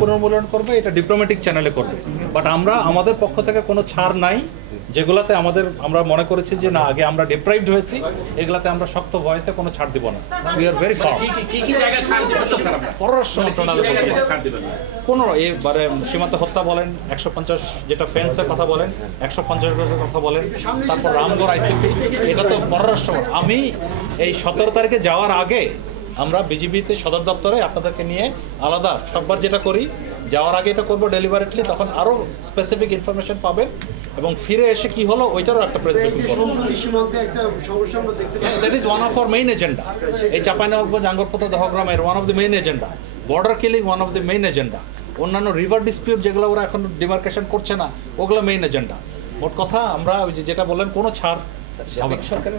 পুনর্মূল্যায়ন করবে, এটা ডিপ্লোম্যাটিক চ্যানেলে করবে। বাট আমরা আমাদের পক্ষ থেকে কোনো ছাড় নাই, যেগুলাতে আমরা মনে করেছি যে না আগে আমরা ডিপ্রাইভড হয়েছি, এগুলাতে আমরা শক্ত ভয়েসে কোনো ছাড় দিব না। We are very farm. পররাষ্ট্র মন্ত্রণালয় কোনো এবারে সীমান্ত হত্যা বলেন, 150 যেটা ফেন্সের কথা বলেন, 150 গজের কথা বলেন, তারপর রামগড় আইসিপি, এটা তো পররাষ্ট্র। আমি এই 17 তারিখে যাওয়ার আগে আমরা বিজিবিতে সদর দপ্তরে আপনাদেরকে নিয়ে আলাদা সববার যেটা করি, যাওয়ার আগে এটা করবো ডেলিভারেটলি, তখন আরও স্পেসিফিক ইনফরমেশন পাবেন এবং ফিরে এসে কি হলো ওইটারও একটা প্রেস ব্রিফিং করবো। That is one of our main agenda. এই চাঁপাইনবাবগঞ্জ আঙ্গরপোতা দহগ্রামের one of the main agenda, border killing one of the main agenda, অন্যান্য রিভার ডিসপিউট যেগুলো ওরা এখন ডিমার্কেশন করছে না ওগুলো মেইন এজেন্ডা। মোট কথা আমরা ওই যেটা বললেন কোনো ছাড় সরকারের